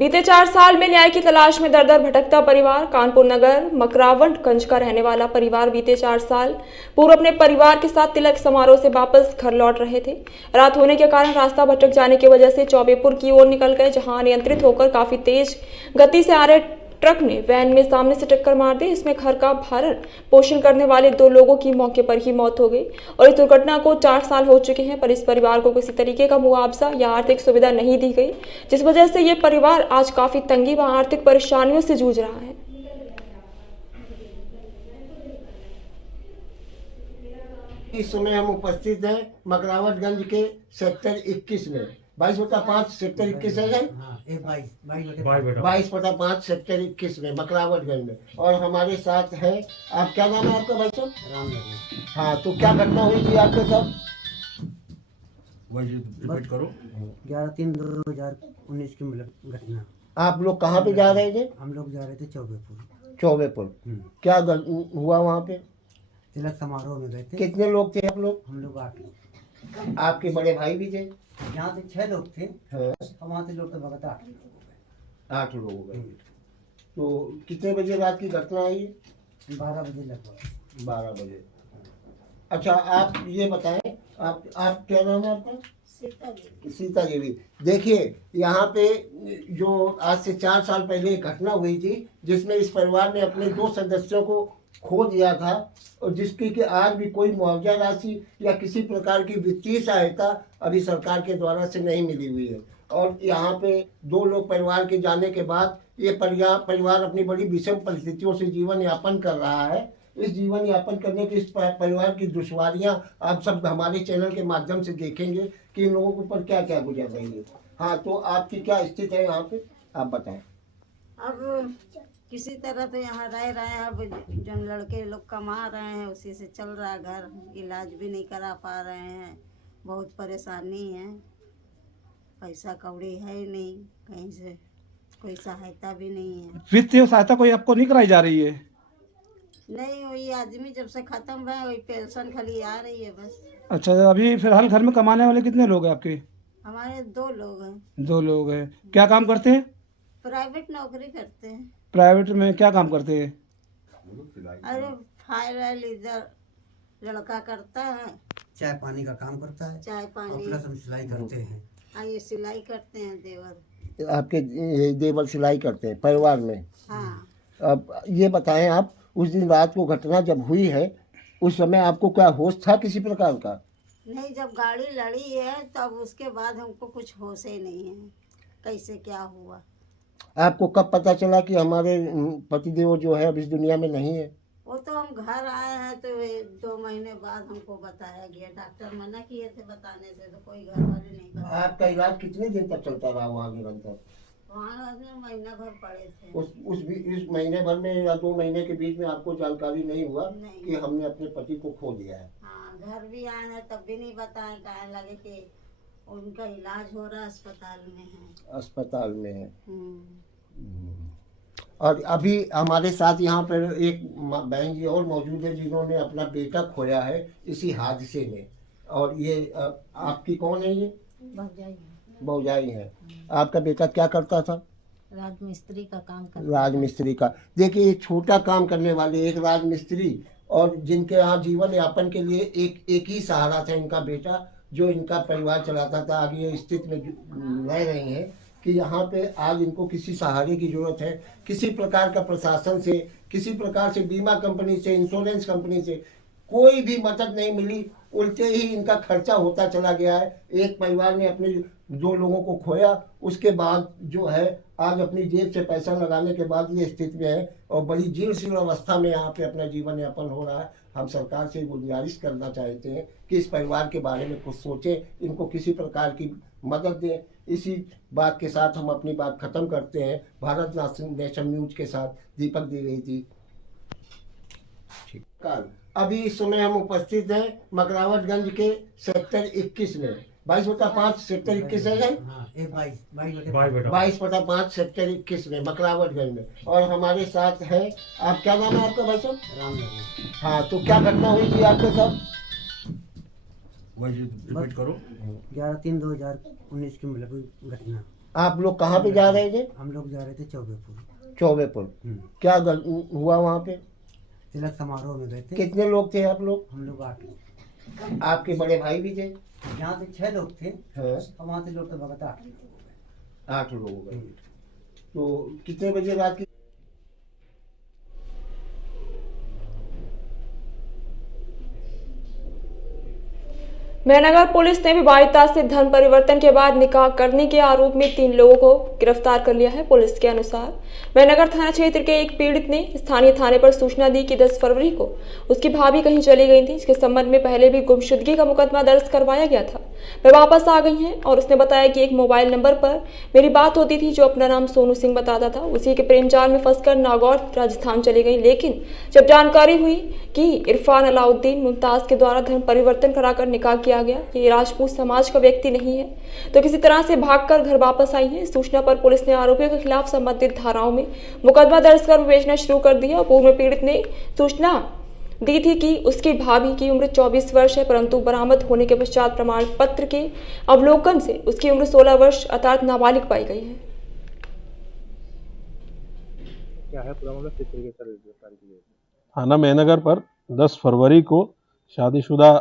बीते 4 साल में न्याय की तलाश में दर दर भटकता परिवार। कानपुर नगर मकरावंटगंज का रहने वाला परिवार बीते 4 साल पूर्व अपने परिवार के साथ तिलक समारोह से वापस घर लौट रहे थे। रात होने के कारण रास्ता भटक जाने की वजह से चौबेपुर की ओर निकल गए, जहां अनियंत्रित होकर काफी तेज गति से आ रहे ट्रक ने वैन में सामने से टक्कर मार दी। इसमें घर का भरण पोषण करने वाले 2 लोगों की मौके पर ही मौत हो गई और इस दुर्घटना को 4 साल हो चुके हैं, पर इस परिवार को किसी तरीके का मुआवजा या आर्थिक सुविधा नहीं दी गई, जिस वजह से ये परिवार आज काफी तंगी व आर्थिक परेशानियों से जूझ रहा है। इस समय हम उपस्थित हैं मकरावंटगंज के सेक्टर 21 में 22/5 सेक्टर 21 है, 22/5 सेक्टर 21 में मकरावंटगंज में। और हमारे साथ है, आप क्या नाम है आपका भाई साहब? राम। हाँ, तो क्या घटना हुई थी आपके साथ? रिपीट करो। 11/3/2019 की घटना। आप लोग कहाँ पे जा रहे थे? हम लोग जा रहे थे चौबेपुर। चौबेपुर। क्या हुआ वहाँ पे? तिलक समारोह में गए थे। कितने लोग थे आप लोग? हम लोग 8 लोग। आपके बड़े भाई भी थे? यहाँ से 6 लोग थे। हाँ। वहाँ से लोग तो भगत 8 लोग हो गए। 8 लोग हो गए। तो कितने बजे रात की घटना आई? 12 बजे लगभग। 12 बजे। अच्छा, आप ये बताएं, आप क्या नाम है आपका? सीता देवी। देखिए, यहाँ पे जो आज से 4 साल पहले एक घटना हुई थी, जिसमें इस परिवार ने अपने 2 सदस्यों को खो दिया था और जिसकी कि आज भी कोई मुआवजा राशि या किसी प्रकार की वित्तीय सहायता अभी सरकार के द्वारा से नहीं मिली हुई है। और यहाँ पे 2 लोग परिवार के जाने के बाद ये परिवार अपनी बड़ी विषम परिस्थितियों से जीवन यापन कर रहा है। इस जीवन यापन करने के इस परिवार की दुश्वारियां आप सब हमारे चैनल के माध्यम से देखेंगे कि इन लोगों के ऊपर क्या क्या गुजर रही है। हाँ, तो आपकी क्या स्थिति है यहाँ पे, आप बताएं। अब किसी तरह तो यहाँ रह रहे हैं। अब जो लड़के लोग कमा रहे हैं उसी से चल रहा है घर। इलाज भी नहीं करा पा रहे हैं, बहुत परेशानी है। पैसा कौड़ी है ही नहीं, कहीं से कोई सहायता भी नहीं है। वित्तीय सहायता कोई आपको नहीं कराई जा रही है? नहीं, वही आदमी जब से खत्म हुआ वही पेंशन खाली आ रही है बस। अच्छा, अभी फिलहाल घर में कमाने वाले कितने लोग हैं आपके? हमारे 2 लोग हैं। 2 लोग हैं। क्या काम करते हैं? प्राइवेट नौकरी करते हैं। प्राइवेट में क्या काम करते हैं? अरे फायर इधर लड़का करता है, चाय पानी का काम करता है। चाय पानी। प्लस हम सिलाई करते हैं। ये सिलाई करते हैं देवर। आपके देवर सिलाई करते हैं परिवार में? हाँ। अब ये बताएं, आप उस दिन रात को घटना जब हुई है, उस समय आपको क्या होश था किसी प्रकार का? नहीं, जब गाड़ी लड़ी है तब उसके बाद हमको कुछ होश ही नहीं है कैसे क्या हुआ। आपको कब पता चला कि हमारे पतिदेव जो है अब इस दुनिया में नहीं है? वो तो हम घर आए हैं तो 2 महीने बाद हमको बताया गया। डॉक्टर मना किए थे बताने से, तो कोई घर वाले नहीं बताया। आपका इलाज कितने दिन तक चलता रहा वहाँ निरंतर? वहाँ महीना भर पड़े थे। इस महीने भर में या 2 महीने के बीच में आपको जानकारी नहीं हुआ नहीं। कि हमने अपने पति को खो दिया है? हाँ, घर भी आए हैं तब भी नहीं बताए। कहे लगे कि उनका इलाज हो रहा अस्पताल में है। अस्पताल में है। और अभी हमारे साथ यहाँ पर एक बहन जी और मौजूद है जिन्होंने अपना बेटा खोया है इसी हादसे में। और ये आपकी कौन है? ये भौजाई है। आपका बेटा क्या करता था? राजमिस्त्री का काम करता। राजमिस्त्री का। देखिए, छोटा काम करने वाले एक राजमिस्त्री और जिनके यहाँ जीवन यापन के लिए एक ही सहारा था इनका बेटा, जो इनका परिवार चलाता था। आगे ये स्थिति में रह रही हैं कि यहाँ पे आज इनको किसी सहारे की जरूरत है। किसी प्रकार का प्रशासन से, किसी प्रकार से बीमा कंपनी से, इंश्योरेंस कंपनी से कोई भी मदद नहीं मिली। उल्टे ही इनका खर्चा होता चला गया है। एक परिवार ने अपने 2 लोगों को खोया, उसके बाद जो है आज अपनी जेब से पैसा लगाने के बाद ये स्थिति में है और बड़ी जीर्ण अवस्था में यहाँ पे अपना जीवन यापन हो रहा है। हम सरकार से गुजारिश करना चाहते हैं कि इस परिवार के बारे में कुछ सोचें, इनको किसी प्रकार की मदद दें। इसी बात के साथ हम अपनी बात खत्म करते हैं। भारत नेशन न्यूज के साथ दीपक द्विवेदी। अभी इस समय हम उपस्थित हैं मकरावंटगंज के सेक्टर 21 में 22/5 सेक्टर 21 है, 22/5 सेक्टर 21 में मकरावंटगंज में। और हमारे साथ है, आप क्या नाम है आपका भाई साहब? राम। हाँ, तो क्या घटना हुई थी आपके साथ? रिपीट करो। 11/3/2019 की घटना। आप लोग कहाँ पे जा रहे थे? हम लोग जा रहे थे चौबेपुर। चौबेपुर। क्या हुआ वहाँ पे? तिलक समारोह में गए थे। कितने लोग थे आप लोग? हम लोग 8 लोग। आपके बड़े भाई भी थे? यहाँ से 6 लोग थे हाँ। और वहाँ से लोग तो भगत 8 लोग हो गए। 8 लोग हो गए। तो कितने बजे रात की? मेहनगर पुलिस ने विवाहिता से धर्म परिवर्तन के बाद निकाह करने के आरोप में 3 लोगों को गिरफ्तार कर लिया है। पुलिस के अनुसार मेहनगर थाना क्षेत्र के एक पीड़ित ने स्थानीय थाने पर सूचना दी कि 10 फरवरी को उसकी भाभी कहीं चली गई थी। इसके संबंध में पहले भी गुमशुदगी का मुकदमा दर्ज करवाया गया था। वे वापस आ गई हैं और उसने बताया कि एक मोबाइल नंबर पर मेरी बात होती थी जो अपना नाम सोनू सिंह बताता था। उसी के प्रेम जाल में फंसकर नागौर राजस्थान चली गई, लेकिन जब जानकारी हुई कि इरफान अलाउद्दीन मुमताज के द्वारा धर्म परिवर्तन कराकर निकाह किया गया, ये राजपूत समाज का व्यक्ति नहीं है, तो किसी तरह से भागकर घर वापस आई है। सूचना पर पुलिस ने आरोपियों के खिलाफ संबंधित धाराओं में मुकदमा दर्ज कर विवेचना शुरू कर दिया। पूर्व में पीड़ित ने सूचना दी थी कि उसकी भाभी की उम्र 24 वर्ष है, परंतु बरामद होने के पश्चात प्रमाण पत्र के अवलोकन से उसकी उम्र 16 वर्ष अर्थात नाबालिग पाई गई है। क्या है पूरा मामला, किस तरीके से गिरफ्तारी की गई? थाना मेहनगर पर 10 फरवरी को शादीशुदा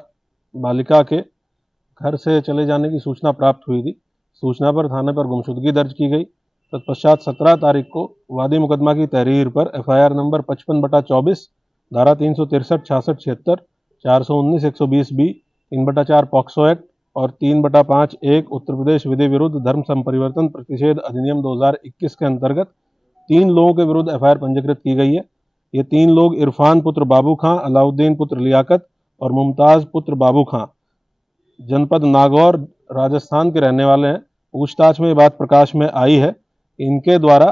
बालिका के घर से चले जाने की सूचना प्राप्त हुई थी। सूचना पर थाने पर गुमशुदगी दर्ज की गई। तत्पश्चात 17 तारीख को वादी मुकदमा की तहरीर पर FIR नंबर 55/24, धारा 363, 66, 76, 419, 120B, 3/4 पॉक्सो एक्ट और 3/5(1) उत्तर प्रदेश विधि विरुद्ध धर्म संपरिवर्तन प्रतिषेध अधिनियम 2021 के अंतर्गत 3 लोगों के विरुद्ध FIR पंजीकृत की गई है। ये 3 लोग इरफान पुत्र बाबू खां, अलाउद्दीन पुत्र लियाकत और मुमताज पुत्र बाबू खां जनपद नागौर राजस्थान के रहने वाले हैं। पूछताछ में ये बात प्रकाश में आई है, इनके द्वारा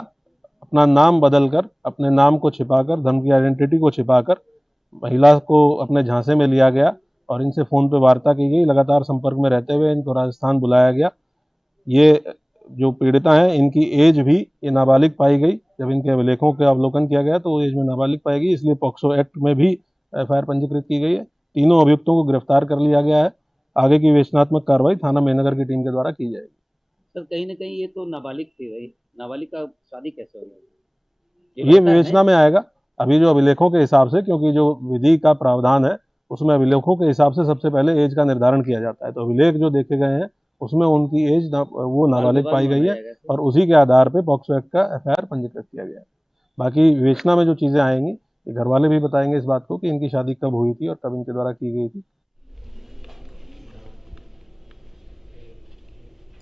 अपना नाम बदलकर, अपने नाम को छिपाकर, धर्म की आइडेंटिटी को छिपाकर महिला को अपने झांसे में लिया गया और इनसे फ़ोन पर वार्ता की गई। लगातार संपर्क में रहते हुए इनको राजस्थान बुलाया गया। ये जो पीड़िता हैं इनकी एज भी ये नाबालिग पाई गई। जब इनके अभिलेखों का अवलोकन किया गया तो वो एज में नाबालिग पाई गई, इसलिए पॉक्सो एक्ट में भी FIR पंजीकृत की गई है। तीनों अभियुक्तों को गिरफ्तार कर लिया गया है। आगे की विवेचनात्मक कार्रवाई थाना मेहनगर की टीम के द्वारा की जाएगी। सर कहीं ना कहीं ये तो नाबालिग थी भाई, नाबालिग का शादी कैसे हो गई? ये विवेचना में आएगा। अभी जो अभिलेखों के हिसाब से, क्योंकि जो विधि का प्रावधान है उसमें अभिलेखों के हिसाब से सबसे पहले एज का निर्धारण किया जाता है। तो अभिलेख जो देखे गए हैं उसमें उनकी एज वो नाबालिग पाई गई है और उसी के आधार पे पॉक्सो एक्ट का FIR पंजीकृत किया गया है। बाकी विवेचना में जो चीज़ें आएंगी, ये घर वाले भी बताएंगे इस बात को कि इनकी शादी कब हुई थी और कब इनके द्वारा की गई थी।